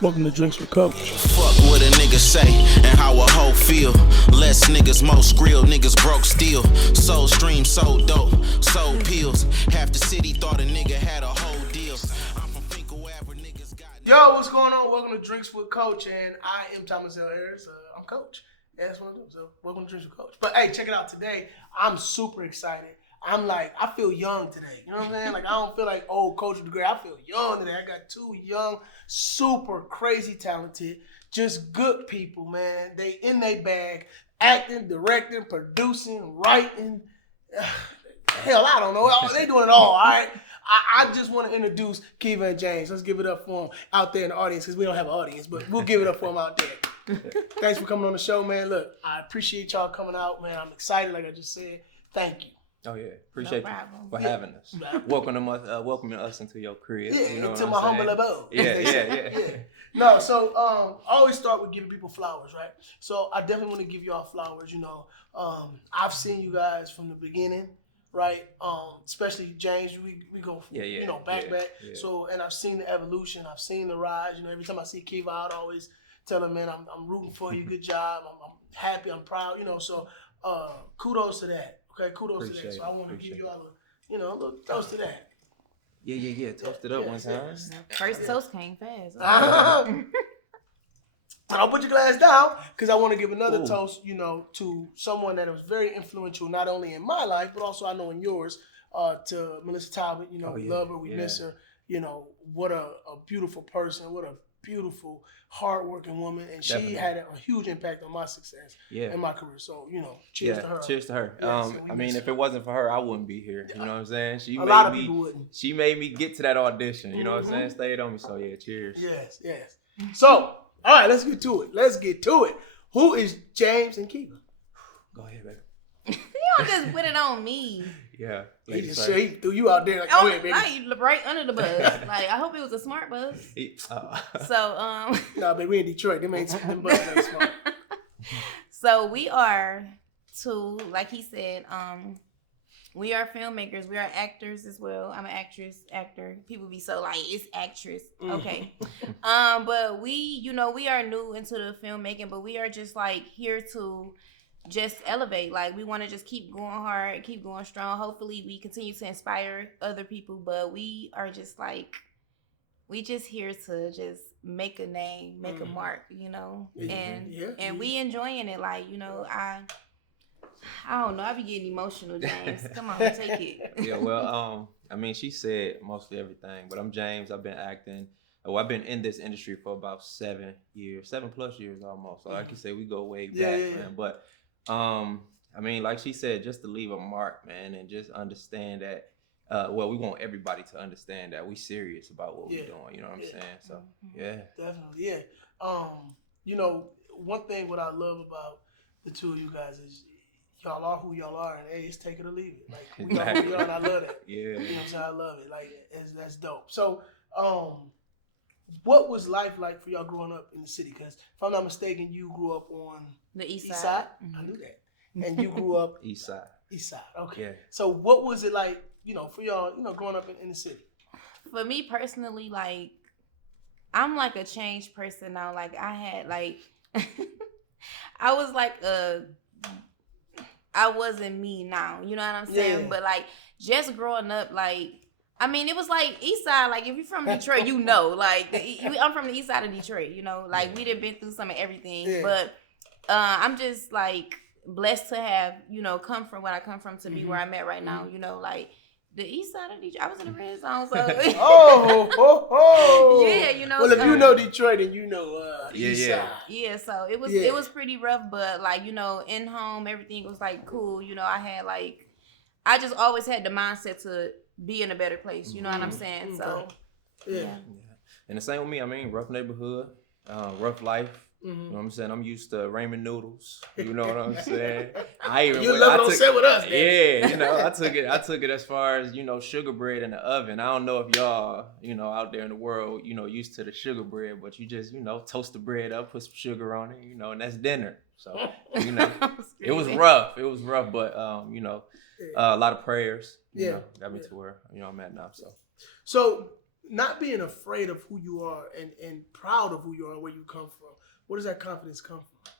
Welcome to Drinks with Coach. Fuck what a nigga say and how a hoe feel. Less niggas, most grill, niggas broke still. Soul stream, so dope, sold pills. Half the city thought a nigga had a whole deal. I'm from Finkel Avenue, niggas got. Yo, what's going on? Welcome to Drinks with Coach, and I am Thomas L. Harris. I'm Coach. Yeah, that's what I do. So, welcome to Drinks with Coach. But hey, check it out today. I'm super excited. I feel young today. You know what I'm saying? Like, I don't feel like old Coach with the gray. I feel young today. I got two young, super crazy talented, just good people, man. They in their bag, acting, directing, producing, writing. Hell, I don't know. They doing it all right? I just want to introduce Makeiva and James. Let's give it up for them out there in the audience, because we don't have an audience, but we'll give it up for them out there. Thanks for coming on the show, man. Look, I appreciate y'all coming out, man. I'm excited, like I just said. Thank you. Oh yeah, appreciate you for having us. Welcoming us into your career. Yeah, you know into my humble abode. Yeah. No, so I always start with giving people flowers, right? So I definitely want to give y'all flowers. You know, I've seen you guys from the beginning, right? Especially James, we go, back. Yeah. So, and I've seen the evolution. I've seen the rise. You know, every time I see Kiva, I'd always tell him, man, I'm rooting for you. Good job. I'm happy. I'm proud. You know, so kudos to that. Okay, kudos to that. So I want to give you all a little toast to that. Yeah. Toast it up one time. First toast came fast. I'll put your glass down because I want to give another toast, to someone that was very influential, not only in my life, but also I know in yours, to Melissa Talbot. We love her, we miss her. What a beautiful person, what a beautiful, hardworking woman, and she had a huge impact on my success in my career. So, cheers to her. Cheers to her. Yeah, if it wasn't for her, I wouldn't be here. You know what I'm saying? A lot of people wouldn't. She made me get to that audition. You know what I'm saying? Stayed on me. So yeah, cheers. Yes. So, all right, let's get to it. Who is James and Kiva? Go ahead, baby. You don't just put it on me. Yeah. He threw you out there like, go ahead, baby. Right under the bus. Like, I hope it was a smart bus. So, Nah, baby, we in Detroit. Them buses ain't smart. So we are two, like he said, we are filmmakers. We are actors as well. I'm an actor. People be so like, it's actress. Okay. But we are new into the filmmaking, but we are just like here to just elevate. Like, we want to just keep going hard, keep going strong. Hopefully we continue to inspire other people, but we are just like, we just here to just make a name, make a mark, and we enjoying it. Like, I don't know, I be getting emotional, James. Come on, take it. Yeah, well, she said mostly everything, but I'm James. I've been acting. I've been in this industry for about 7 plus years almost. So like you say, we go way back, man. But like she said, just to leave a mark, man, and just understand that, we want everybody to understand that we serious about what we're doing. You know what I'm saying? So, yeah. Definitely, yeah. One thing what I love about the two of you guys is y'all are who y'all are, and hey, it's take it or leave it. Like, we are who we are, and I love that. Yeah. You know what I'm saying? I love it. Like, that's dope. So, what was life like for y'all growing up in the city? Because if I'm not mistaken, you grew up on the east side. Mm-hmm. I knew that. And you grew up east side. East side. Okay. Yeah. So what was it like, for y'all, growing up in the city? For me personally, like, I'm like a changed person now. Like, I had like, I was like I wasn't me now. You know what I'm saying? Yeah. But like, just growing up, like, it was like east side. Like, if you're from Detroit, like, I'm from the east side of Detroit, like, we done been through some of everything. Yeah. But I'm just like blessed to have, come from what I come from to be where I'm at right now. Like, the east side of Detroit. I was in the red zone, so yeah, Well, if you know Detroit, then you know east side. Yeah, so it was pretty rough, but like, in home, everything was like cool. I had like, I just always had the mindset to be in a better place. You know what I'm saying? So yeah. And the same with me. Rough neighborhood, rough life. You know what I'm saying? I'm used to ramen noodles. You know what I'm saying? You love it on set with us, man. Yeah, I took it as far as, sugar bread in the oven. I don't know if y'all, out there in the world, used to the sugar bread, but you just, toast the bread up, put some sugar on it, and that's dinner. So, it was rough. It was rough, but a lot of prayers, got me to where, I'm at now. So not being afraid of who you are and proud of who you are and where you come from. Where does that confidence come from?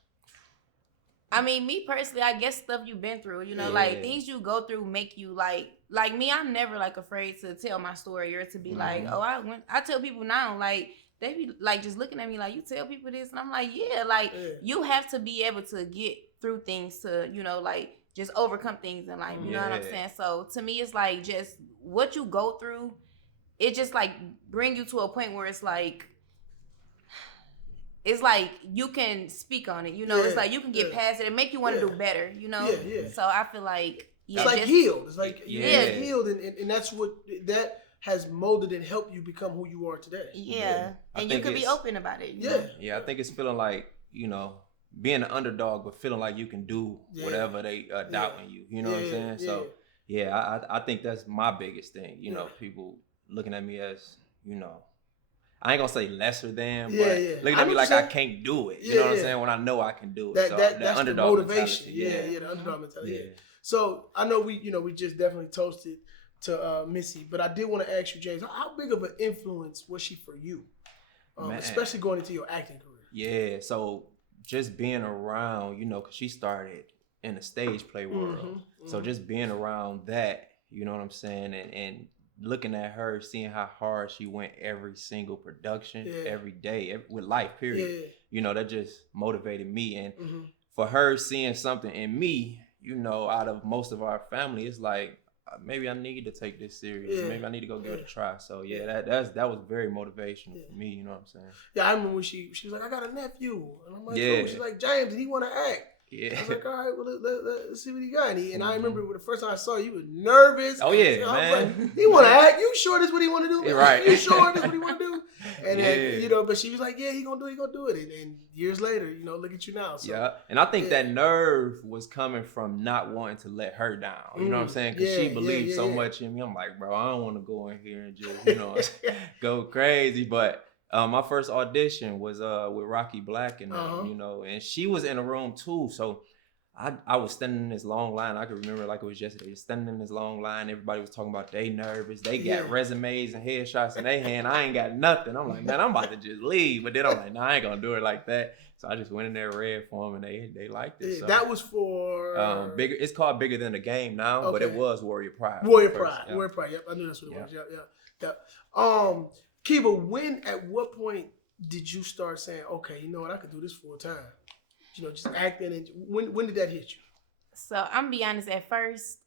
I mean, me personally, I guess stuff you've been through, you know, like things you go through make you like me. I'm never like afraid to tell my story or to be like, oh, I tell people now, like they be like just looking at me like, you tell people this, and I'm like, yeah, like you have to be able to get through things to, you know, like just overcome things in life. You know what I'm saying? So to me, it's like just what you go through, it just like bring you to a point where it's like you can speak on it, you know. It's like you can get past it and make you want to do better, you know. So I feel like it's like healed. It's like you get healed, and that's what that has molded and helped you become who you are today. And you could be open about it. You know? I think it's feeling like, you know, being an underdog, but feeling like you can do whatever they doubting you. You know what I'm saying? So I think that's my biggest thing. You know, people looking at me as, you know, I ain't gonna say lesser than, but looking at me like I can't do it. You know what I'm saying? When I know I can do it. That's underdog the motivation. Mentality. The underdog mentality. So I know we just definitely toasted to Missy, but I did want to ask you, James, how big of an influence was she for you, especially going into your acting career? Yeah, so just being around, you know, because she started in the stage play world, so just being around that, you know what I'm saying, and looking at her, seeing how hard she went every single production, every day, with life, period. You know, that just motivated me. And for her seeing something in me, you know, out of most of our family, it's like, maybe I need to take this serious. Maybe I need to go give it a try. So that was very motivational for me, you know what I'm saying? Yeah, I remember when she was like, I got a nephew. And I'm like, oh, she's like, James, did he want to act? I was like, all right, well, let's see what he got. And I remember the first time I saw you, you were nervous. Oh, yeah, I was like, he want to act? You sure this what he want to do? Right. You sure this what he want to do? And then, you know, but she was like, yeah, he gonna do it. And years later, you know, look at you now. So, yeah, and I think that nerve was coming from not wanting to let her down. You know what I'm saying? Because she believed so much in me. I'm like, bro, I don't want to go in here and just, you know, go crazy. But my first audition was with Rocky Black and you know, and she was in a room too. So I was standing in this long line. I could remember like it was yesterday. Standing in this long line, everybody was talking about they nervous. They got resumes and headshots in their hand. I ain't got nothing. I'm like, man, I'm about to just leave. But then I'm like, nah, I ain't gonna do it like that. So I just went in there, read for them, and they liked it. So. That was for bigger. It's called Bigger Than the Game now, but it was Warrior Pride. Warrior Pride. Yep, I knew that's what it was. Yeah. Kiva, at what point did you start saying, okay, you know what, I could do this full time? You know, just acting. And when did that hit you? So I'm gonna be honest. At first,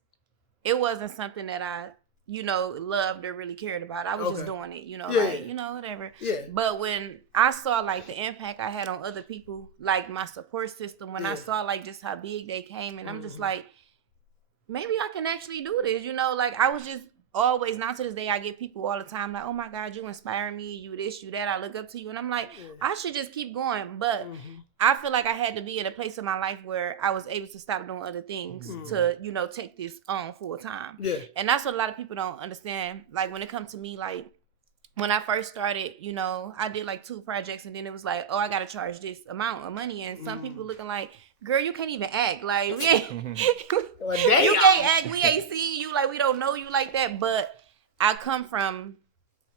it wasn't something that I, you know, loved or really cared about. I was just doing it, you know, you know, whatever. Yeah. But when I saw like the impact I had on other people, like my support system, when I saw like just how big they came, and I'm just like, maybe I can actually do this, you know. Like I was just always, not to this day, I get people all the time like, oh my God, you inspire me, you this, you that, I look up to you. And I'm like, I should just keep going. But I feel like I had to be in a place in my life where I was able to stop doing other things to, you know, take this on full time. Yeah. And that's what a lot of people don't understand. Like when it comes to me, like when I first started, you know, I did like 2 projects and then it was like, oh, I got to charge this amount of money. And some people looking like, girl, you can't even act. Like, we ain't, you can't act. We ain't seen you. Like, we don't know you like that. But I come from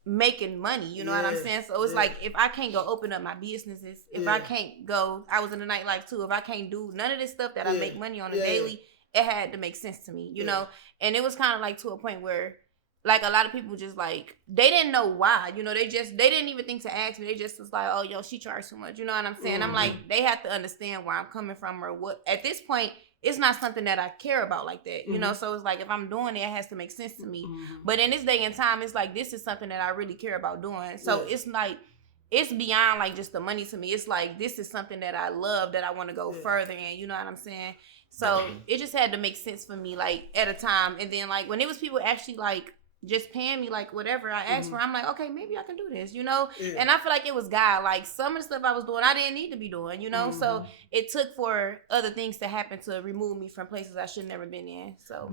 making money. You know what I'm saying? So it's like, if I can't go open up my businesses, if I can't go, I was in the nightlife too. If I can't do none of this stuff that I make money on a daily, it had to make sense to me, you know? And it was kind of like to a point where, like, a lot of people just, like, they didn't know why. You know, they didn't even think to ask me. They just was like, oh, yo, she charged too much. You know what I'm saying? I'm like, they have to understand where I'm coming from or what. At this point, it's not something that I care about like that. You know, so it's like, if I'm doing it, it has to make sense to me. But in this day and time, it's like, this is something that I really care about doing. So it's like, it's beyond, like, just the money to me. It's like, this is something that I love, that I want to go further in. You know what I'm saying? So it just had to make sense for me, like, at a time. And then, like, when it was people actually, like, just paying me like whatever I asked for, I'm like, okay, maybe I can do this, you know? And I feel like it was God. Like some of the stuff I was doing, I didn't need to be doing, you know? So it took for other things to happen to remove me from places I should never been in. So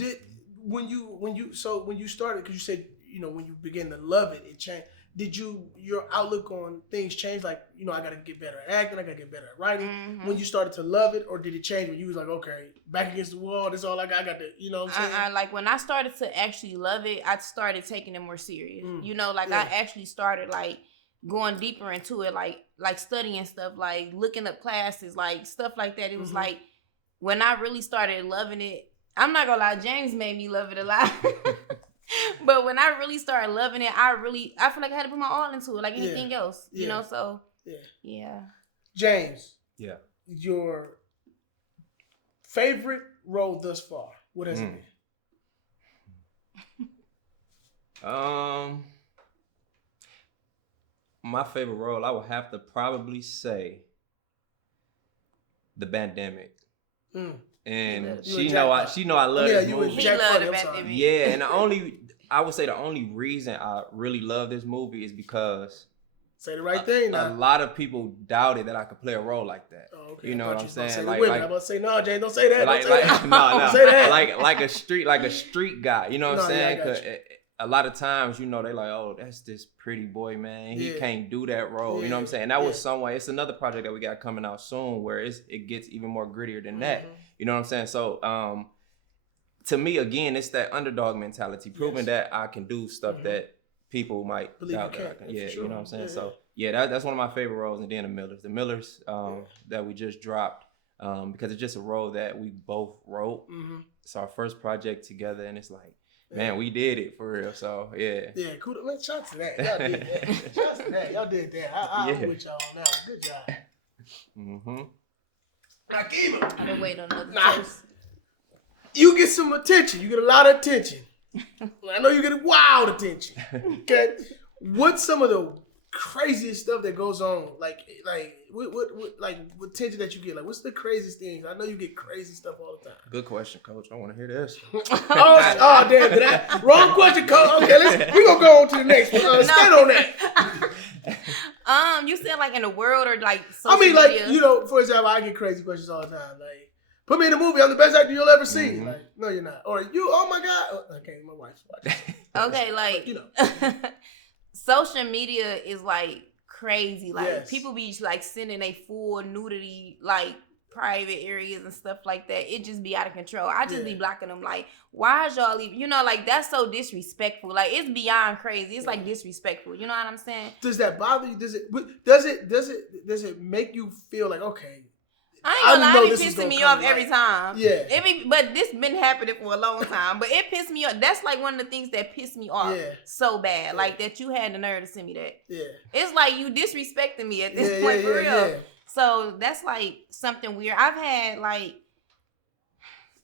when you started, because you said, you know, when you began to love it, it changed. did your outlook on things change? Like, you know, I got to get better at acting. I got to get better at writing. When you started to love it, or did it change when you was like, okay, back against the wall, this is all I got. I got to, you know what I'm saying? Like when I started to actually love it, I started taking it more serious. You know, like I actually started like going deeper into it, like studying stuff, like looking up classes, like stuff like that. It was like when I really started loving it. I'm not gonna lie, James made me love it a lot. But when I really started loving it, I feel like I had to put my all into it, like anything else, you know. So yeah. James. Yeah. Your favorite role thus far? What has it been? My favorite role, I would have to probably say The Bandemic. And she know I love this movie. He loved The Bandemic. Yeah, and I would say the only reason I really love this movie is because say the right thing now. A lot of people doubted that I could play a role like that. Oh, okay. You know what I'm saying? I'm about to say, no, James, don't say that. Like, don't say that. No. Don't say that. Like a street guy. You know what I'm saying? Yeah, 'Cause a lot of times, you know, they like, oh, that's this pretty boy, man. He can't do that role. You know what I'm saying? And that was some way. It's another project that we got coming out soon where it gets even more grittier than that. You know what I'm saying? So, to me, again, it's that underdog mentality, proving that I can do stuff that people might doubt that I can. Yeah, you know what I'm saying? So, that's one of my favorite roles. And then The Millers that we just dropped, because it's just a role that we both wrote. It's our first project together, and it's like, man, we did it for real. So, yeah. Yeah, cool. Man, shout to that. Y'all did that. Shout to that. Y'all did that. I'm with y'all on that one. Good job. Makeiva. I've been waiting on another choice. You get some attention. You get a lot of attention. I know you get wild attention. Okay? What's some of the craziest stuff that goes on? Like what attention that you get? Like, what's the craziest things? I know you get crazy stuff all the time. Good question, Coach. I want to hear this. oh, damn. Wrong question, Coach. Okay, we're going to go on to the next one. Stand on that. You said like in the world or like social media? Like, you know, for example, I get crazy questions all the time. Like, put me in a movie. I'm the best actor you'll ever see. Like, no, you're not. Or you, oh my God. Okay, my wife's watching. Okay, like, you know. Social media is like crazy. Like people be like sending a full nudity, like private areas and stuff like that. It just be out of control. I just be blocking them. Like, why is y'all leaving? You know, like that's so disrespectful. Like it's beyond crazy. It's like disrespectful. You know what I'm saying? Does that bother you? Does it make you feel like, okay, I ain't gonna lie, it pissing me off every time. Yeah. But this been happening for a long time. But it pissed me off. That's like one of the things that pissed me off so bad. Yeah. Like that you had the nerve to send me that. Yeah. It's like you disrespecting me at this point for real. Yeah. So that's like something weird. I've had like,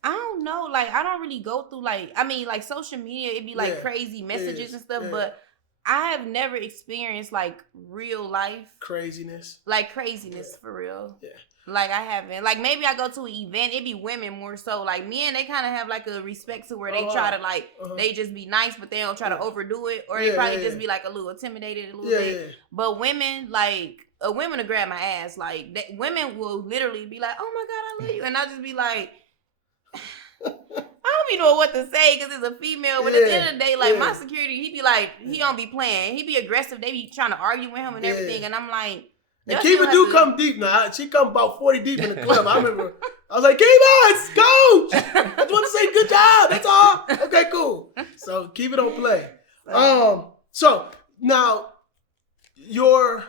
I don't know, like I don't really go through like, I mean like social media, it'd be like crazy messages and stuff, but I have never experienced like real life craziness. Like craziness for real. Yeah. Like I haven't. Like maybe I go to an event, it be women more so. Like men, they kind of have like a respect to where they try to like, they just be nice, but they don't try to overdo it. Or they probably just be like a little intimidated a little bit. Yeah. But women, like, women will grab my ass. Like, women will literally be like, oh my God, I love you. And I'll just be like, I don't even know what to say because it's a female. But at the end of the day, like my security, he be like, he don't be playing. He be aggressive. They be trying to argue with him and everything. And I'm like, and Kiva do come deep now. She come about 40 deep in the club. I remember. I was like, Kiva, it's Coach. I just want to say good job. That's all. Okay, cool. So Kiva don't play. So now you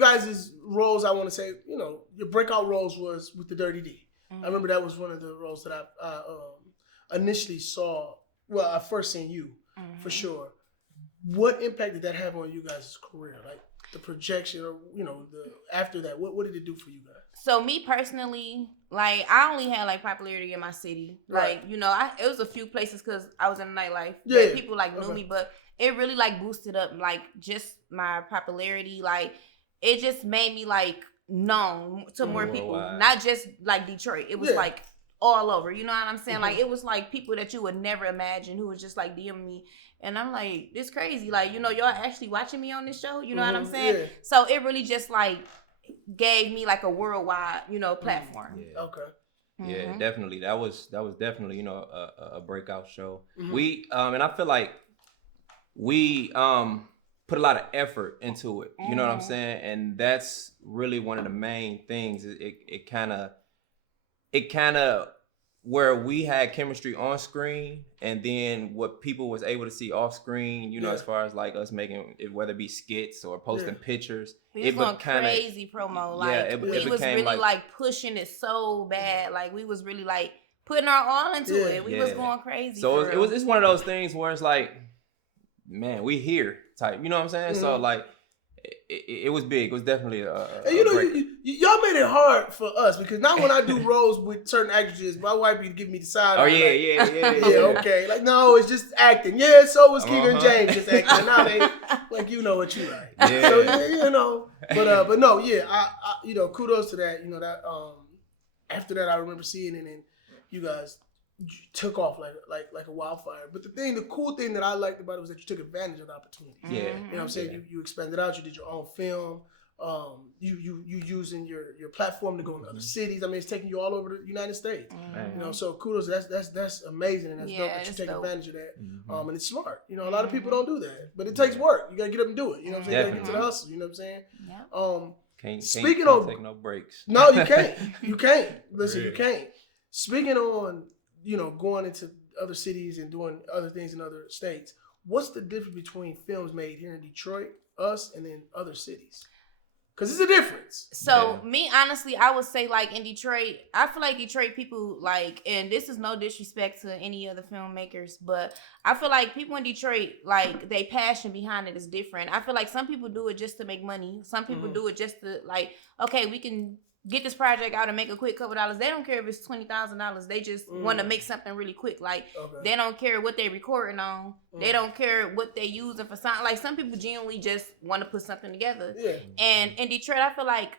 guys' roles, I want to say, you know, your breakout roles was with the Dirty D. I remember that was one of the roles that I initially saw. Well, I first seen you for sure. What impact did that have on you guys' career? Like the projection, or you know, after that, what did it do for you guys? So me personally, like I only had like popularity in my city. Like you know, it was a few places because I was in the nightlife. Yeah, people like knew me, but it really like boosted up like just my popularity. Like it just made me like known to more people, not just like Detroit. It was like all over. You know what I'm saying? Like it was like people that you would never imagine who was just like DMing me. And I'm like, this crazy. Like, you know, y'all actually watching me on this show? You know what I'm saying? Yeah. So it really just like gave me like a worldwide, you know, platform. Yeah. Okay. Yeah, definitely. That was definitely, you know, a breakout show. We and I feel like we put a lot of effort into it. You know what I'm saying? And that's really one of the main things. It kind of where we had chemistry on screen, and then what people was able to see off screen, you know, as far as like us making it, whether it be skits or posting pictures. We was going crazy promo. Like we was really like pushing it so bad. Like we was really like putting our all into it. We was going crazy. So it's one of those things where it's like, man, we here type. You know what I'm saying? So like it was big. It was definitely and you know, y'all made it hard for us because now when I do roles with certain actresses, my wife be giving me the side. Oh yeah. Okay. Like no, it's just acting. Yeah, so was Keegan James just acting. Now they like you know what you like. Yeah. So you know, but no, I you know, kudos to that. You know that after that I remember seeing it and you guys took off like a wildfire. But the cool thing that I liked about it was that you took advantage of the opportunity. Yeah. You know what I'm saying? You expanded out, you did your own film. You using your platform to go into other cities. I mean, it's taking you all over the United States. You know, so kudos. That's amazing, and that's dope that you take advantage of that. And it's smart. You know, a lot of people don't do that, but it takes work. You gotta get up and do it. You know what I'm saying? You gotta get to the hustle. You know what I'm saying? Can't take no breaks. No, you can't. You can't. Listen, you can't. Speaking on, you know, going into other cities and doing other things in other states, what's the difference between films made here in Detroit, us, and in other cities? Because it's a difference. So me, honestly, I would say like in Detroit, I feel like Detroit people like, and this is no disrespect to any other filmmakers, but I feel like people in Detroit, like they passion behind it is different. I feel like some people do it just to make money. Some people do it just to like, okay, we can get this project out and make a quick couple dollars. They don't care if it's $20,000. They just want to make something really quick. Like they don't care what they recording on. They don't care what they using for sound. Like some people genuinely just want to put something together. Yeah. And in Detroit, I feel like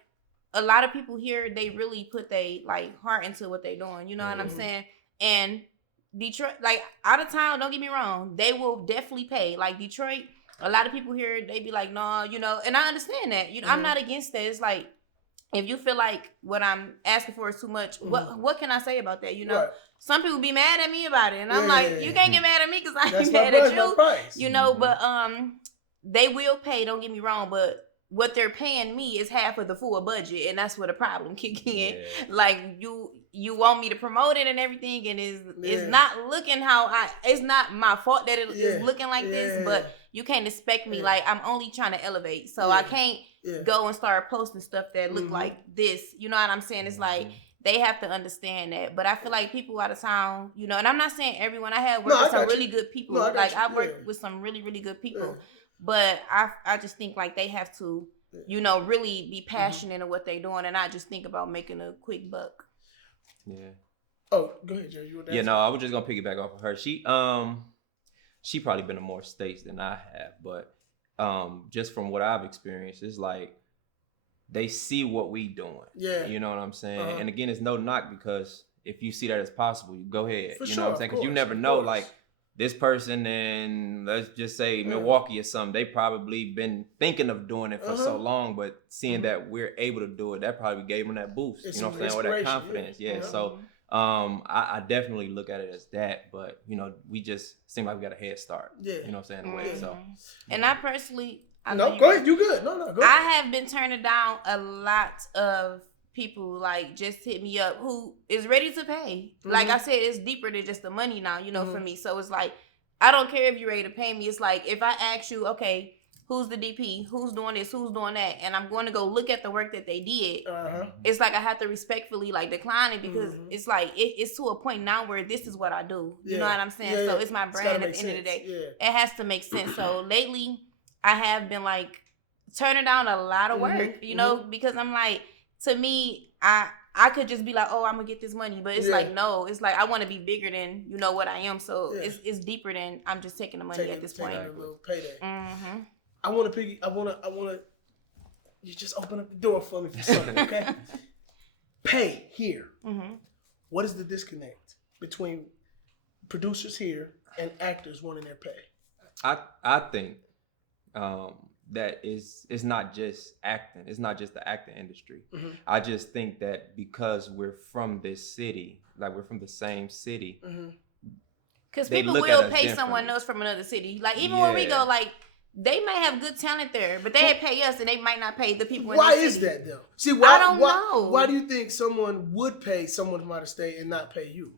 a lot of people here, they really put their like heart into what they doing. You know what I'm saying? And Detroit, like out of town, don't get me wrong, they will definitely pay. Like Detroit, a lot of people here, they be like, no, you know, and I understand that. You know, I'm not against that. It's like, if you feel like what I'm asking for is too much, what can I say about that? You know, some people be mad at me about it, and I'm like, you can't get mad at me because I ain't mad at you. You know, but they will pay. Don't get me wrong, but what they're paying me is half of the full budget, and that's where the problem kick in. Like you want me to promote it and everything, and it's not looking how it's not my fault that it is looking like this, but you can't expect me. Like I'm only trying to elevate, so I can't go and start posting stuff that look like this. You know what I'm saying? It's like they have to understand that. But I feel like people out of town, you know, and I'm not saying everyone. I have worked with some really good people. Like I've worked with some really, really good people. But I just think like they have to, you know, really be passionate in what they're doing and not just think about making a quick buck. Yeah. Oh, go ahead, Joe. You no, I was just gonna piggyback off of her. She probably been in more states than I have, but just from what I've experienced, it's like they see what we doing. Yeah. You know what I'm saying? And again, it's no knock because if you see that as possible, you go ahead. You know what I'm saying? Because you never know, like this person in, let's just say Milwaukee or something, they probably been thinking of doing it for so long, but seeing that we're able to do it, that probably gave them that boost. You know what I'm saying? Or that confidence. Yeah. So I definitely look at it as that, but you know, we just seem like we got a head start. Yeah. You know what I'm saying? In a way. So and I personally go ahead, you good. No, go ahead. I have been turning down a lot of people like just hit me up who is ready to pay. Like I said, it's deeper than just the money now, you know, for me. So it's like, I don't care if you're ready to pay me. It's like, if I ask you, okay, who's the DP? Who's doing this? Who's doing that? And I'm going to go look at the work that they did. It's like, I have to respectfully like decline it because it's like, it's to a point now where this is what I do. You know what I'm saying? So it's my brand at the end of the day. It has to make sense. So lately I have been like turning down a lot of work, you know, because I'm like, to me, I could just be like, oh, I'm gonna get this money, but it's like, no, it's like I want to be bigger than, you know, what I am. So it's deeper than I'm just taking the money at this point. A little payday. I want to. You just open up the door for me for something, okay? Pay here. What is the disconnect between producers here and actors wanting their pay? I think that it's not just acting. It's not just the acting industry. I just think that because we're from this city, like we're from the same city. Because people will pay someone else from another city. Like even when we go, like they may have good talent there, but they pay us and they might not pay the people in Why the is city. that though? See, why, I don't know. Why do you think someone would pay someone from out of state and not pay you?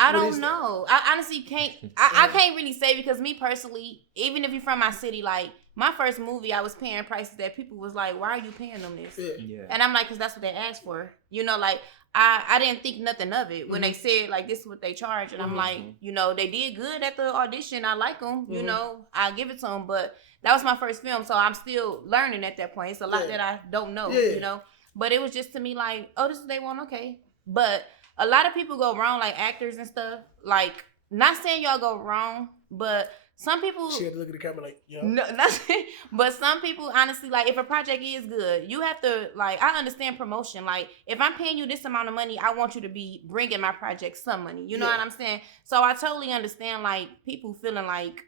I don't know. I honestly can't. I can't really say because me personally, even if you're from my city, like my first movie, I was paying prices that people was like, "Why are you paying them this?" Yeah. And I'm like, "Cause that's what they asked for." You know, like I didn't think nothing of it when they said like this is what they charge, and I'm like, you know, they did good at the audition. I like them. You know, I give it to them, but that was my first film, so I'm still learning at that point. It's a lot that I don't know. You know, but it was just to me like, oh, this is what they want, okay, but. A lot of people go wrong, like actors and stuff. Like, not saying y'all go wrong, but some people. She had to look at the camera like, yeah. No, nothing. But some people, honestly, like, if a project is good, you have to, like, I understand promotion. Like, if I'm paying you this amount of money, I want you to be bringing my project some money. You know what I'm saying? So I totally understand, like, people feeling like,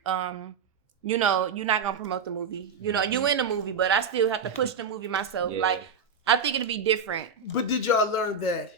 you know, you're not gonna promote the movie. You know, you in the movie, but I still have to push the movie myself. Like, I think it'd be different. But did y'all learn that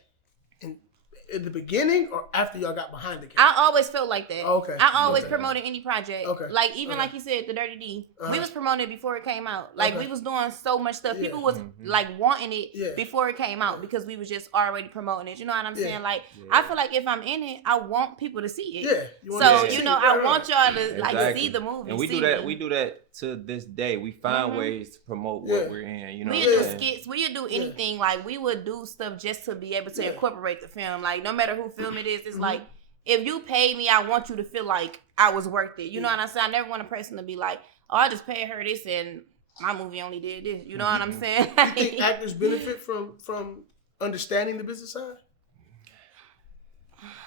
in the beginning or after y'all got behind the camera? I always felt like that. Okay. I always promoted any project. Okay. Like even like you said, the Dirty D. We was promoting it before it came out. Like we was doing so much stuff. People was like wanting it before it came out because we was just already promoting it. You know what I'm saying? Like I feel like if I'm in it, I want people to see it. Yeah. So you know, I want y'all to like see the movie. And we do that. We do that to this day. We find ways to promote what we're in. You know, we would do skits. We would do anything. Like we would do stuff just to be able to incorporate the film. Like no matter who film it is, it's like if you pay me, I want you to feel like I was worth it. You know what I'm saying? I never want a person to be like, oh, I just paid her this and my movie only did this. You know what I'm saying? You think actors benefit from understanding the business side?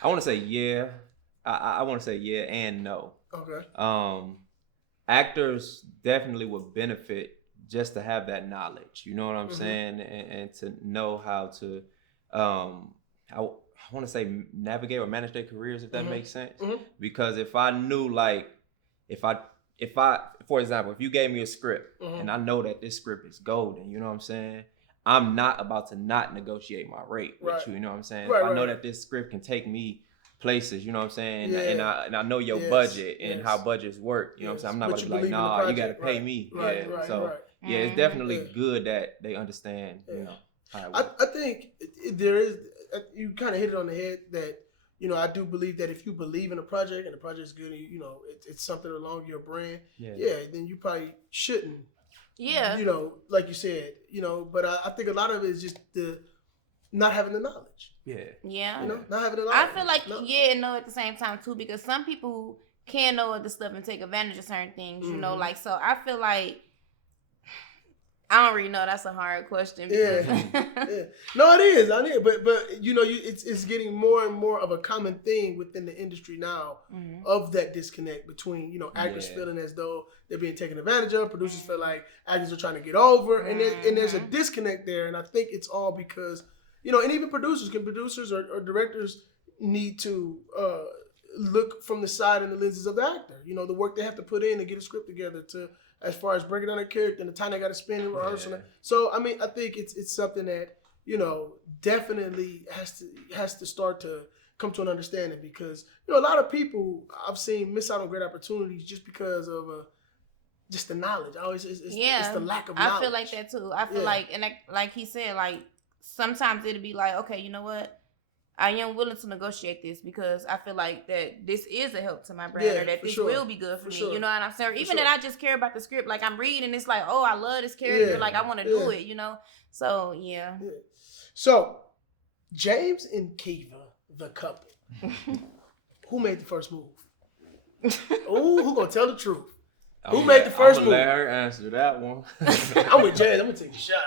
I want to say yeah. I want to say yeah and no. Okay. Actors definitely would benefit just to have that knowledge. You know what I'm saying? And to know how to, I want to say navigate or manage their careers, if that makes sense. Because if I knew, like, if I, for example, if you gave me a script and I know that this script is golden, you know what I'm saying? I'm not about to not negotiate my rate with you, you know what I'm saying? If I know that this script can take me places, you know what I'm saying? And I know your budget and how budgets work, you know what I'm saying? I'm not about to be like, nah, you got to pay me. Yeah, it's definitely good that they understand, you know, how it works. I think there is, you kind of hit it on the head that, you know, I do believe that if you believe in a project and the project's good, and you know, it's something along your brand, then you probably shouldn't. Yeah. You know, like you said, you know, but I think a lot of it is just the not having the knowledge. Yeah. You know, not having the knowledge. I feel like and no at the same time too, because some people can know other stuff and take advantage of certain things, you know, like, so I feel like I don't really know. That's a hard question. Because No, it is. I mean, but you know, it's getting more and more of a common thing within the industry now of that disconnect between, you know, actors feeling as though they're being taken advantage of, producers feel like actors are trying to get over, and there's a disconnect there. And I think it's all because, you know, and even producers or directors need to look from the side and the lenses of the actor. You know, the work they have to put in to get a script together, to as far as breaking down a character and the time they got to spend in rehearsal. So, I mean, I think it's something that, you know, definitely has to start to come to an understanding, because, you know, a lot of people I've seen miss out on great opportunities just because of just the knowledge. It's the lack of knowledge. I feel like that too. I feel like, and like he said, like sometimes it'll be like, okay, you know what? I am willing to negotiate this because I feel like that this is a help to my brand, or that this will be good for me. You know what I'm saying? Even that I just care about the script. Like I'm reading, it's like, oh, I love this character. Like I want to do it, you know? So, yeah. So, James and Makeiva, the couple, who made the first move? Ooh, who gonna tell the truth? Who made the first move? Let her answer that one. I'm with James. I'm gonna take a shot.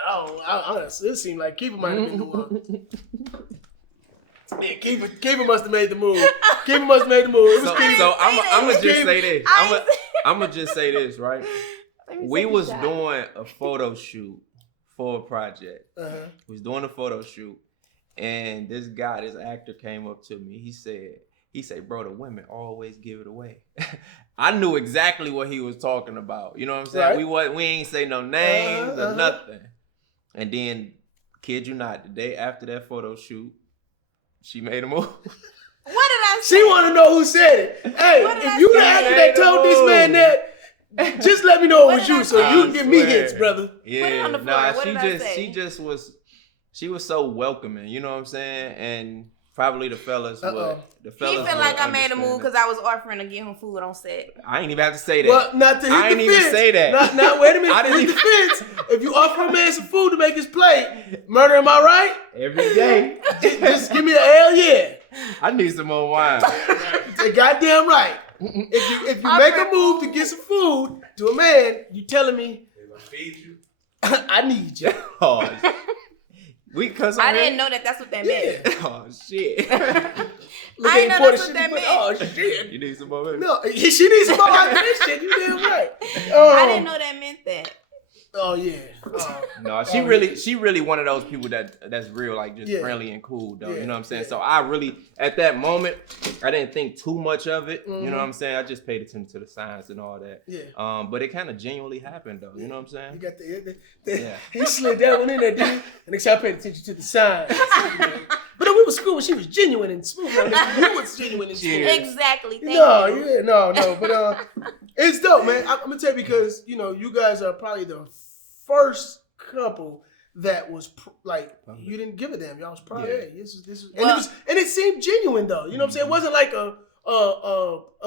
It seemed like Makeiva might have been the one. Yeah, Makeiva must have made the move. Makeiva must have made the move. It was so I'm gonna just say this. I'm gonna just say this, right? We was doing a photo shoot for a project. We was doing a photo shoot, and this actor came up to me. He said, bro, the women always give it away. I knew exactly what he was talking about. You know what I'm saying? Right. We ain't say no names or nothing. And then, kid you not, the day after that photo shoot, she made a move. What did I say? She want to know who said it. Hey, if you the actor that told this man that, Just let me know it What was did you, I so say? you can give me hits, brother. Yeah, Put it on the floor. nah, What did I say? she was so welcoming, you know what I'm saying? And probably the fellas would. The He fellas feel would like I made a move understand because I was offering to get him food on set. I ain't even have to say that. Well, not to his I ain't defense. even say that. Not wait a minute. I didn't his even- defense. If you offer a man some food to make his plate, murder, am I right? Every day. Just give me a hell yeah. I need some more wine. Say goddamn right. If you make a move to get some food to a man, you telling me Feed you. I need you. Oh, I didn't know that that's what that meant. Oh shit. Look I at know pour the that's what shit that in the- meant. Oh shit. You need some more, baby? No, she needs some more out of this shit. You damn right. I didn't know that meant that. Oh yeah. No, she really one of those people that's real, like just friendly and cool though. You know what I'm saying? So I really, at that moment, I didn't think too much of it. You know what I'm saying? I just paid attention to the signs and all that. Yeah. But it kind of genuinely happened though. You know what I'm saying? You got the he slid that one in there, didn't he? And they started paying attention to the signs. But we was cool when she was genuine and smooth. You was genuine and smooth. Exactly. Thank you. No. But it's dope, man. I'm gonna tell you because you guys are probably the first couple that was you didn't give a damn. Y'all was probably this is and it seemed genuine though. You know what I'm saying? It wasn't like a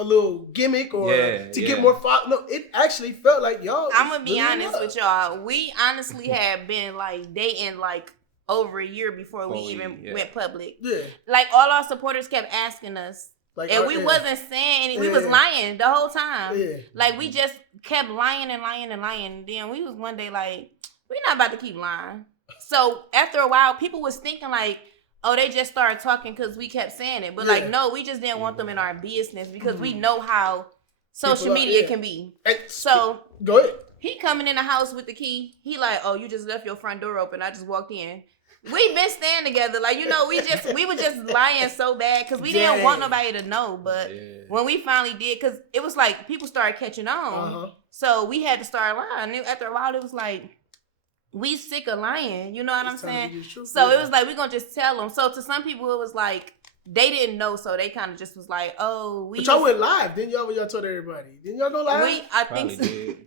little gimmick or to get more follow. No, it actually felt like y'all. I'm gonna be honest with y'all. We honestly have been like dating like over a year before we even went public. Yeah. Like all our supporters kept asking us. Like, and we wasn't saying anything. We was lying the whole time. Yeah. Like we just kept lying and lying and lying. And then we was one day like, we're not about to keep lying. So after a while, people was thinking like, oh, they just started talking because we kept saying it. But like, no, we just didn't want them in our business because we know how social media can be. So go ahead. He coming in the house with the key. He like, oh, you just left your front door open. I just walked in. We been staying together. Like, we were just lying so bad because we didn't want nobody to know. But when we finally did, because it was like people started catching on. So we had to start lying. And after a while, it was like, we sick of lying. You know what I'm saying? So it was like, we're going to just tell them. So to some people, it was like, they didn't know. So they kind of just was like, oh, we. But y'all went live. Didn't y'all when y'all told everybody? Didn't y'all go live? I think so. Did.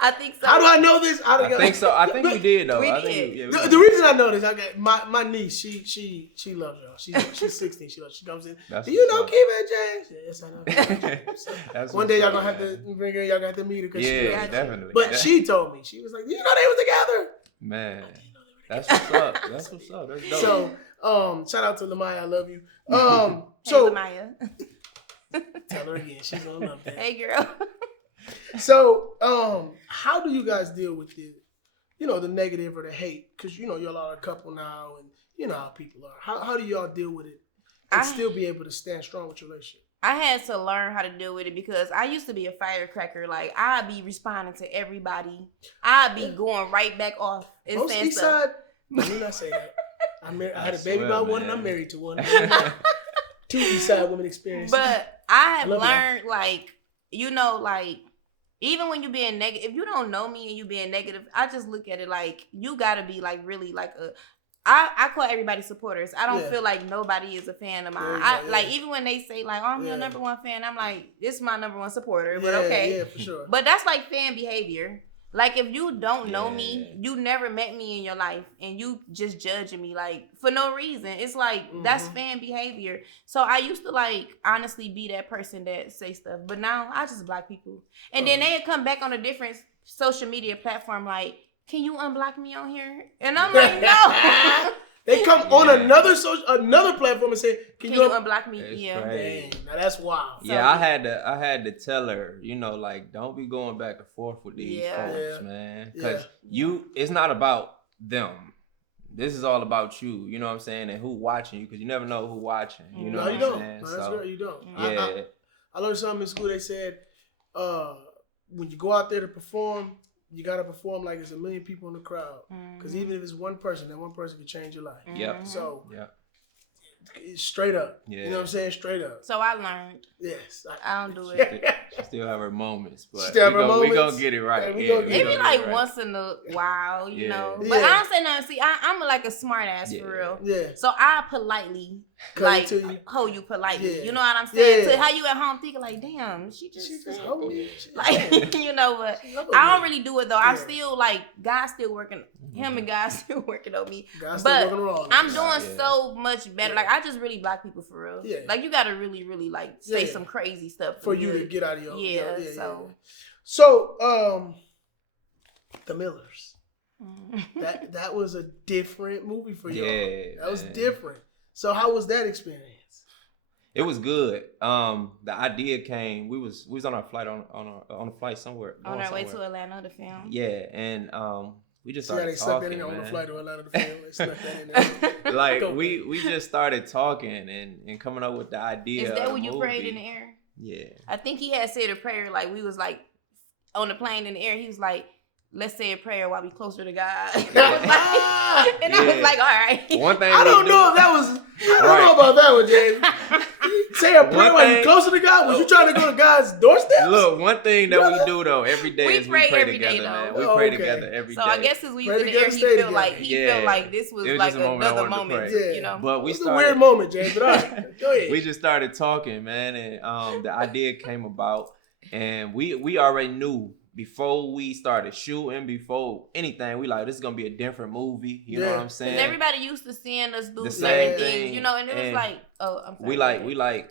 I think so. How do I know this? I think so. I think we did though. We did. The reason I know this, I got my niece. She loves y'all. She's 16. She comes in. Do you know Kiva and James? Yes, I know. One day y'all gonna have to bring her. Y'all gonna have to meet her. Yeah, definitely. But she told me, she was like, you know they was together. Man, that's what's up. That's what's up. That's dope. So shout out to Lamaya. I love you. So Lamaya. Tell her again. She's gonna love that. Hey girl. So, how do you guys deal with the negative or the hate? Because y'all are a couple now, and you know how people are. How do y'all deal with it and still be able to stand strong with your relationship? I had to learn how to deal with it because I used to be a firecracker. Like I'd be responding to everybody. I'd be going right back off and Most saying East stuff. Side, let me not say that. I had a baby by one, and I'm married to one. 2 East Side women experiences. But I have learned, like. Even when you being negative, if you don't know me and you being negative, I just look at it like you gotta be like really like I call everybody supporters. I don't feel like nobody is a fan of mine. Like even when they say like, oh, I'm your number one fan, I'm like, this is my number one supporter. But okay. Yeah, for sure. But that's like fan behavior. Like if you don't know me, you never met me in your life and you just judging me like for no reason. It's like that's fan behavior. So I used to like honestly be that person that say stuff, but now I just block people. And then they come back on a different social media platform like, can you unblock me on here? And I'm like, no. They come on another platform and say, "Can you unblock me?" It's yeah, crazy. Dang, now that's wild. Yeah, I had to tell her, like don't be going back and forth with these folks, man, because it's not about them. This is all about you. You know what I'm saying, and who watching you, because you never know who watching. You know what I'm saying? No, that's right, you don't. Yeah, I learned something in school. They said when you go out there to perform, you gotta perform like there's a million people in the crowd. Because even if it's one person, that one person can change your life. Yep. So straight up. Yeah. You know what I'm saying? Straight up. So I learned. Yes. I don't do it. She still have her moments, but Still have her we moments. gonna get it right. Yeah, we gonna get It it be gonna like get it right. once in a while, you Yeah. know. But Yeah. I don't say nothing. See, I'm like a smart ass for real. Yeah. So I politely, Cut like, it to you. hold you politely. Yeah. You know what I'm saying? Yeah. To how you at home thinking like, damn, she just hold me. like, you know, but Hold I me. don't really do it though. I'm Yeah. still like, God's still working. Him and God's still working on me. God's still But working on I'm us. doing so much better. Yeah. Like I just really block people for real. Yeah. Like you gotta really, really like say Yeah. some crazy stuff for you to get out of your Yeah, yeah. so. So the Millers. Mm. That was a different movie for y'all. Yeah, That was man. different. So how was that experience? It was good. The idea came. We was on our flight on a flight somewhere. On going our way to somewhere. Atlanta to film. Yeah, and we just See how started they snuck that talking, in on the man. flight to Atlanta to film. They snuck that in there. Like Go we just started talking and coming up with the idea. Is that of when the you prayed movie. in the air? Yeah. I think he had said a prayer like we was like on the plane in the air. He was like, let's say a prayer while we closer to God. And I was like, and I was Yeah. like, all right. One thing I don't we know do- if that was. I don't Right. know about that one, James. Say a prayer One while you thing- closer to God. Was you trying to go to God's doorstep? Look, one thing that we do though every day We is pray we pray every day, together, man. though. We Oh, pray okay. together every day. So I guess as we was Pray in the air, together, he stay felt like together. felt like this was, It was like just a moment I another wanted to moment. pray. Yeah. You know. But we It was a started. weird moment, James. But all right, go ahead. We just started talking, man, and the idea came about, and we already knew before we started shooting, before anything, we like this is gonna be a different movie. You know Yeah. what I'm saying? Because everybody used to seeing us do The certain same things, thing, you know, and it was and like, oh, I'm sorry.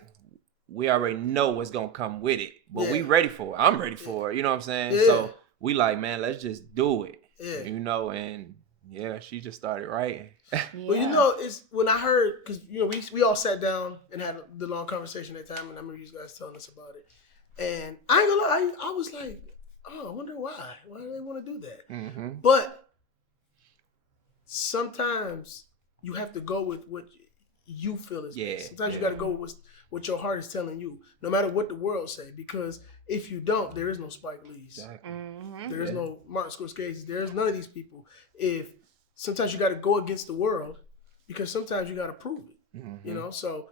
we already know what's gonna come with it, but we Yeah. ready for it. I'm ready for it. You know what I'm saying? Yeah. So we like, man, let's just do it. Yeah. You know, and yeah, she just started writing. Well, you know, it's when I heard, because you know we all sat down and had the long conversation that time, and I remember you guys telling us about it. And I ain't gonna lie, I was like, oh, I wonder why. Why do they want to do that? Mm-hmm. But sometimes you have to go with what you feel is Yeah, best. Sometimes you yeah. got to go with what your heart is telling you, no matter what the world say. Because if you don't, there is no Spike Lee's. Exactly. Mhm. There is Yeah. no Martin Scorsese. There is none of these people. If sometimes you got to go against the world, because sometimes you got to prove it. Mm-hmm. You know. So,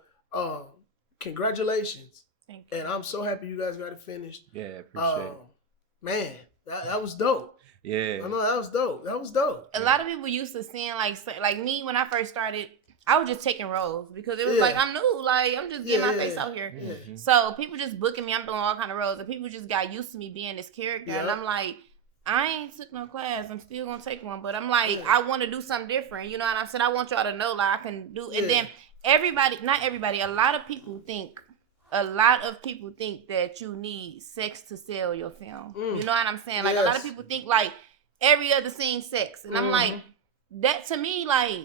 congratulations, Thank you. and I'm so happy you guys got it finished. Yeah, appreciate it. Man, that was dope. Yeah. I know that was dope. That was dope. A lot of people used to seeing like me when I first started, I was just taking roles because it was Yeah. like I'm new, like I'm just getting my Yeah, face yeah. out here. Mhm. So people just booking me. I'm doing all kind of roles, and people just got used to me being this character. And Yeah. I'm like, I ain't took no class. I'm still gonna take one, but I'm like, Yeah. I want to do something different. You know what I'm saying? I want y'all to know like I can do. And Yeah. then everybody, not everybody, a lot of people think that you need sex to sell your film. Mm. You know what I'm saying? Like a lot of Yes. people think like every other scene sex, and I'm like, that to me like.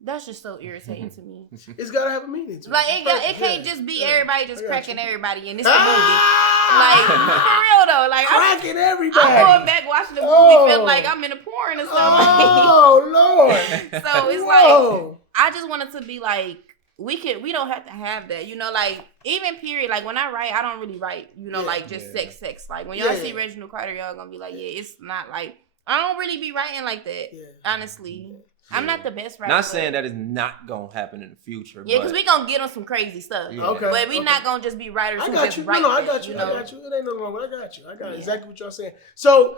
That's just so irritating to me. It's gotta have a meaning to Like it. it can't Yeah. just be Yeah. everybody just I got cracking you. everybody and it's the movie. Like Ah! for real though, like cracking everybody. I'm going back watching the movie, Oh. feel like I'm in a porn or something. Oh Lord! So it's like Whoa. I just wanted to be like we don't have to have that, you know, like even period. Like when I write, I don't really write, you know, Yeah. like just Yeah. sex. Like when y'all Yeah. see Reginald Carter, y'all gonna be like, yeah, it's not like I don't really be writing like that. Yeah. Honestly, I'm not the best writer. Not saying that is not gonna happen in the future. Yeah, but because we gonna get on some crazy stuff. Yeah. Okay. But we okay. not gonna just be writers I who got just you. write. No, I things, got you. know? I got you. It ain't nothing wrong. But I got you. I got Yeah. exactly what y'all saying. So,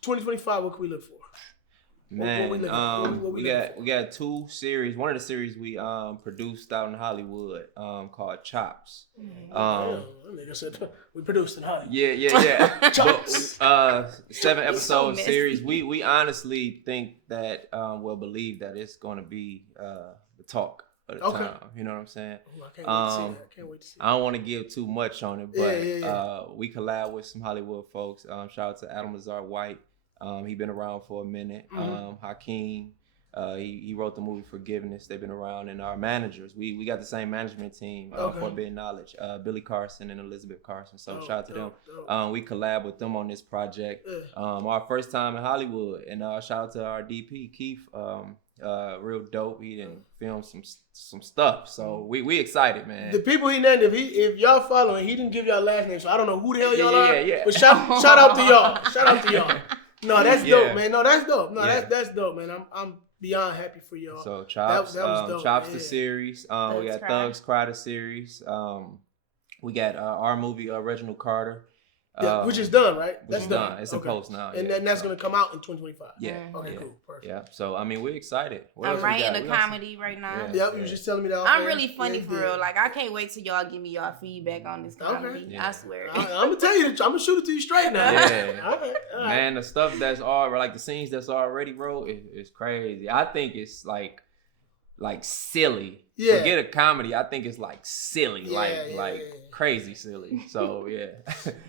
2025. What can we look for? Man, What we looking at? What we looking we got two series. One of the series we produced out in Hollywood called Chops. Damn, that nigga said we produced in Hollywood. Yeah. Chops. But, 7 so episode messy. series. We honestly think that believe that it's gonna be the talk of the Okay. time. You know what I'm saying? Ooh, I can't wait to see Um, that. I can't wait to see I don't want to give too much on it, but Yeah. we collab with some Hollywood folks. Shout out to Adam Lazar White. He been around for a minute. Mhm. Hakeem, he wrote the movie Forgiveness. They've been around, and our managers. We got the same management team Okay. for Big Knowledge. Billy Carson and Elizabeth Carson. So Dope, shout out to them. dope. We collab with them on this project. Yeah. Our first time in Hollywood, and shout out to our DP Keith. Real dope. He done filmed some stuff. So we excited, man. The people he named, if y'all following, he didn't give y'all last name, so I don't know who the hell y'all are. Yeah. But shout out to y'all. Shout out to y'all. No, that's Yeah. dope, man. No, that's dope. No, Yeah. that's dope, man. I'm beyond happy for y'all. So Chops, that was dope, Chops yeah. the series. We Thugs got Cry. Thugs Cry the series. We got our movie Reginald Carter. Yeah, which is done, right? Which is done. It's in post now. And yeah, that's so. going to come out in 2025. Yeah. Okay, yeah. cool. Perfect. Yeah. So I mean, we're excited. What I'm else we writing got? a We got some- comedy right now. Yeah. Yep, you was just telling me that. I'm off really air. funny Yeah, for you real. did. Like I can't wait till y'all give me y'all feedback on this comedy. Yeah. I swear. I'm gonna tell you. I'm gonna shoot it to you straight now. Yeah. All right. Man, the stuff that's already like the scenes that's already wrote is crazy. I think it's like silly. Yeah. Forget a comedy. I think it's like silly, Yeah, like yeah. crazy silly. So yeah.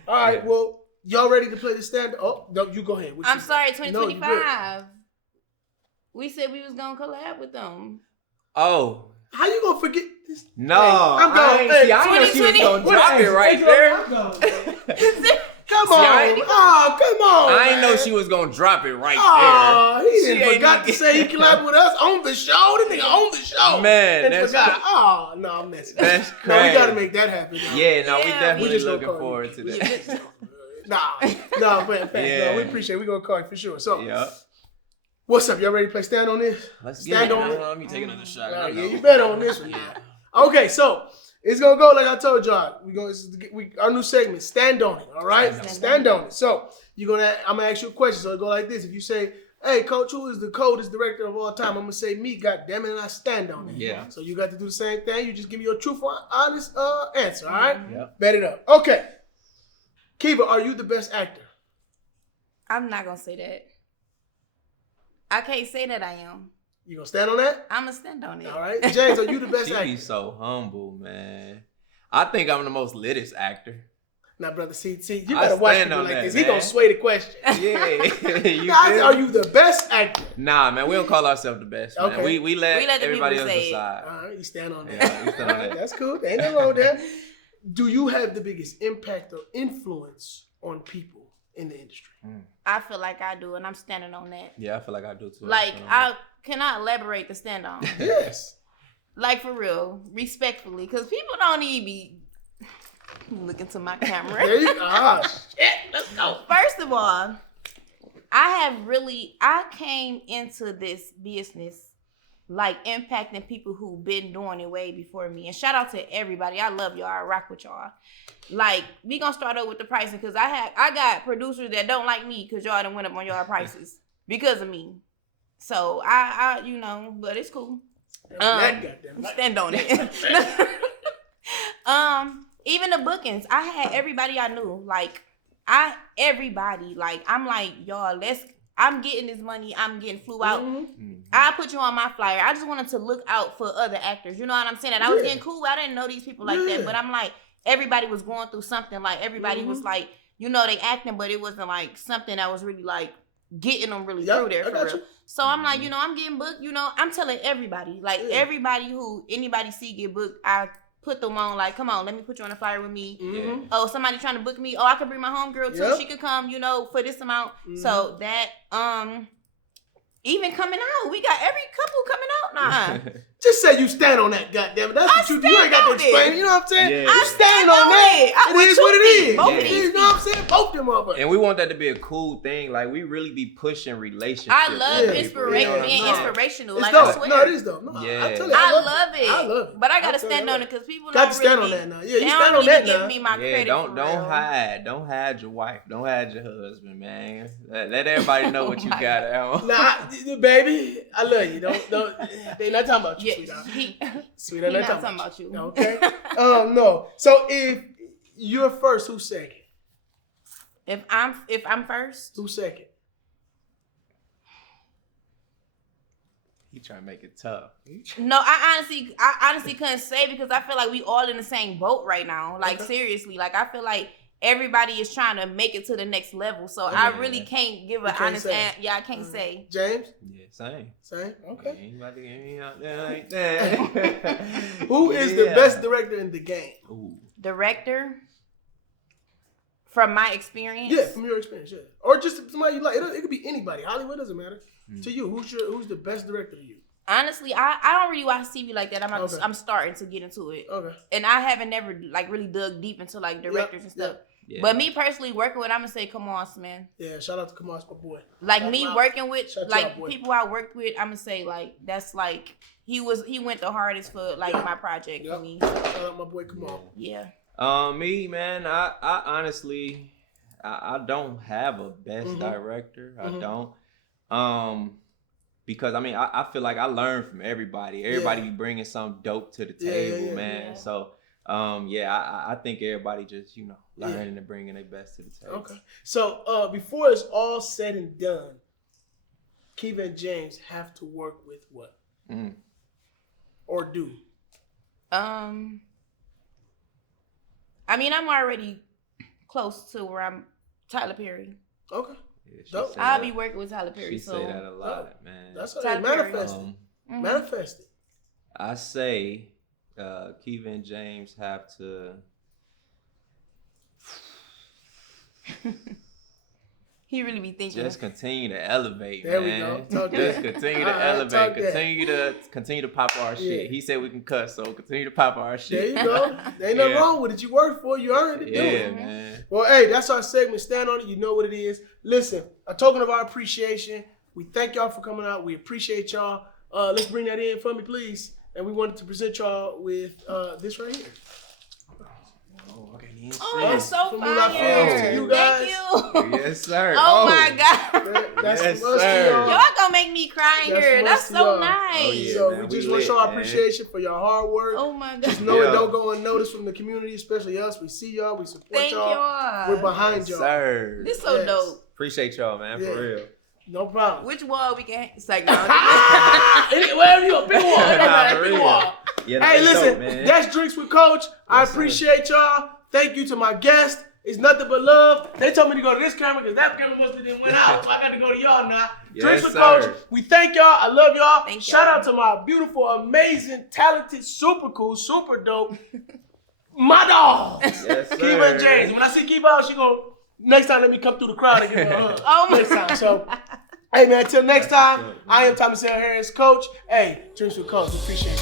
All right. Yeah. Well, y'all ready to play the stand? Oh, no, you go ahead. What I'm you sorry, say? No, you good. 2025. We said we was gonna collab with them. Oh How you gonna forget this? no! I'm going. I didn't know she was 2020. gonna drop it right there. Come See, on. I- Oh, come on. I didn't know man. she was gonna drop it right Oh, he She didn't ain't forgot to even- say he collabed with us on the show. This nigga on the show. Man, And that's forgot. Oh, no, I'm messing. That's No, we crazy. gotta make that happen. there. Yeah, no, we Yeah, definitely we just gonna looking call you. forward to that. No, man, Yeah. no, we appreciate it. We're gonna call you for sure. So, Yeah. what's up? Y'all ready to play stand on this? Let's Stand get on it. it. Let me take another shot. Nah, I yeah, know. you bet on this one. Okay, so it's gonna go like I told y'all. Our new segment, stand on it. All right, stand on it. So I'm gonna ask you a question. So it go like this: if you say, "Hey, coach, who is the coldest director of all time?" I'm gonna say me. God damn it, and I stand on it. Yeah. So you got to do the same thing. You just give me your truthful, honest answer. All right. Yep. Bet it up. Okay. Kiva, are you the best actor? I'm not gonna say that. I can't say that I am. You gonna stand on that? I'm gonna stand on it. All right. James, are you the best She actor? be so humble, man. I think I'm the most littest actor. Now, brother, see, you I gotta watch stand people on like that, this. He man. gonna sway the question. Yeah. You Guys, feel are me? you the best actor? Nah, man, we don't call ourselves the best, man. Okay. We let We let the everybody people else say it. decide. All right, you stand on that. Yeah, we stand on that. That's cool. Ain't nothing wrong with that. Do you have the biggest impact or influence on people in the industry? I feel like I do, and I'm standing on that. Yeah, I feel like I do too. Like stand on I that. cannot elaborate to stand on. Yes. Like for real, respectfully, because people don't even be looking to my camera. There you go. Shit, let's go. First of all, I came into this business like impacting people who've been doing it way before me. And shout out to everybody. I love y'all. I rock with y'all. Like, we gonna start over with the pricing because I got producers that don't like me because y'all done went up on y'all prices because of me. So I but it's cool. That goddamn. Stand on it. Even the bookings, I had everybody I knew. I'm like, y'all, I'm getting this money. I'm getting flew out. Mm-hmm. I put you on my flyer. I just wanted to look out for other actors. You know what I'm saying? And I was Yeah. getting cool. I didn't know these people like Yeah. that. But I'm like, everybody was going through something. Like, everybody was like, they acting, but it wasn't like something that was really like getting them really Yep, through there I for got real. you. So I'm like, I'm getting booked. I'm telling everybody, like everybody who anybody see get booked, I put them on. Like, come on, let me put you on a flyer with me. Mm-hmm. Oh, somebody trying to book me. Oh, I could bring my homegirl too. Yep. She could come, for this amount. Mhm. So that even coming out, we got every couple coming out now. Just say you stand on that, goddamn it. That's the truth. You ain't got to stand on explain. it. You know what I'm saying? Yeah. You stand on that. it. It is what it is. Both of It these is, you know what I'm saying? Both them motherfuckers. And we want that to be a cool thing. Like, we really be pushing relationships. I love Yeah. inspiration, Yeah. being No. inspirational. It's like, dope. I swear. No, it is dope. No, Yeah. I tell you, I love it. I love it. But I I'll gotta tell you, stand I on love it because people Got don't to stand really on that now. Yeah, they you don't stand on really that give now. me my Yeah, credit. don't for real. hide your wife. Don't hide your husband, man. Let everybody know what you my got at home. Nah, baby, I love you. Don't. They not talking about you, Yeah, sweetheart. he Sweetheart, not not talking talking about you. Okay. No. So if you're first, who's second? If I'm first, Who's second? He trying to make it tough. no, I honestly couldn't say because I feel like we all in the same boat right now. Like seriously, like I feel like everybody is trying to make it to the next level. So I really can't give an can't honest say. answer. Yeah, I can't say. James? Yeah, same. Same? Okay. Ain't about to get me out there like that. Who is the Yeah. best director in the game? Ooh. Director, from my experience. Yeah, from your experience, yeah. Or just somebody you like. It could be anybody. Hollywood doesn't matter. To you, who's the best director to you? Honestly, I don't really watch TV like that. I'm starting to get into it. Okay. And I haven't never like really dug deep into like directors and stuff. Yeah. But me personally working with, I'm gonna say Kamas, man. Yeah, shout out to Kamas, my boy. Like Shout me out. working with Shout like out, boy. people I worked with, I'm gonna say like that's like he went the hardest for like my project for me. Shout out my boy Kamas. Yeah. Me, man, I honestly I don't have a best director. I don't. Because I mean I feel like I learn from everybody. Everybody be bringing something dope to the table, man. Yeah. So I think everybody just, you know, learning and bringing their best to the table. Okay. So before it's all said and done, Makeiva and James have to work with what? Or do? I mean, I'm already close to where I'm Tyler Perry. Okay. Yeah, Dope. I'll be working with Tyler Perry. She so say that a lot, man. That's how Tyler they Perry. manifested. Manifested. I say Makeiva and James have to. He really be thinking. Just continue to elevate, There man. we go. Talk Just that. continue to All right, elevate. talk that. Continue to pop our shit. Yeah. He said we can cuss, so continue to pop our There shit. you go. There ain't nothing wrong with it. You worked for it. You earned it. Do Yeah, it. man. Well, hey, that's our segment. Stand on it. You know what it is. Listen, a token of our appreciation. We thank y'all for coming out. We appreciate y'all. Let's bring that in for me, please. And we wanted to present y'all with this right here. Oh, that's so From Moolah fire! Films to you guys. Thank you. Yes, sir. Oh my God. That's Yes, from us to sir. y'all. Y'all gonna make me cry in That's here. from That's us to so y'all. nice. Oh, yeah. So man, we we just want to show lit, our man. appreciation for your hard work. Oh my God. Just know it Yeah. don't go unnoticed from the community, especially us. We see y'all. We support Thank y'all. y'all. We're behind Yes, y'all. sir. This so Yes. dope. Appreciate y'all, man, Yeah. for real. No problem. Which wall we can? It's like Wherever you go, big wall. Nah, for Big real. wall. Yeah, Hey, that's listen, dope, man. that's Drinks with Coach. I Yes, sir. appreciate y'all. Thank you to my guest. It's nothing but love. They told me to go to this camera because that camera must have didn't went out. So I got to go to y'all now. Yes, Drinks with sir. Coach. We thank y'all. I love y'all. Thank Shout y'all. out to my beautiful, amazing, talented, super cool, super dope, my dogs. Yes, sir. Makeiva and James. When I see Makeiva out, she go, next time let me come through the crowd and give her a hug. Oh my Next time. So, hey man, until next time, what's up, man. I am Thomas L. Harris, Coach. Hey, Drinks with Coach. We appreciate you.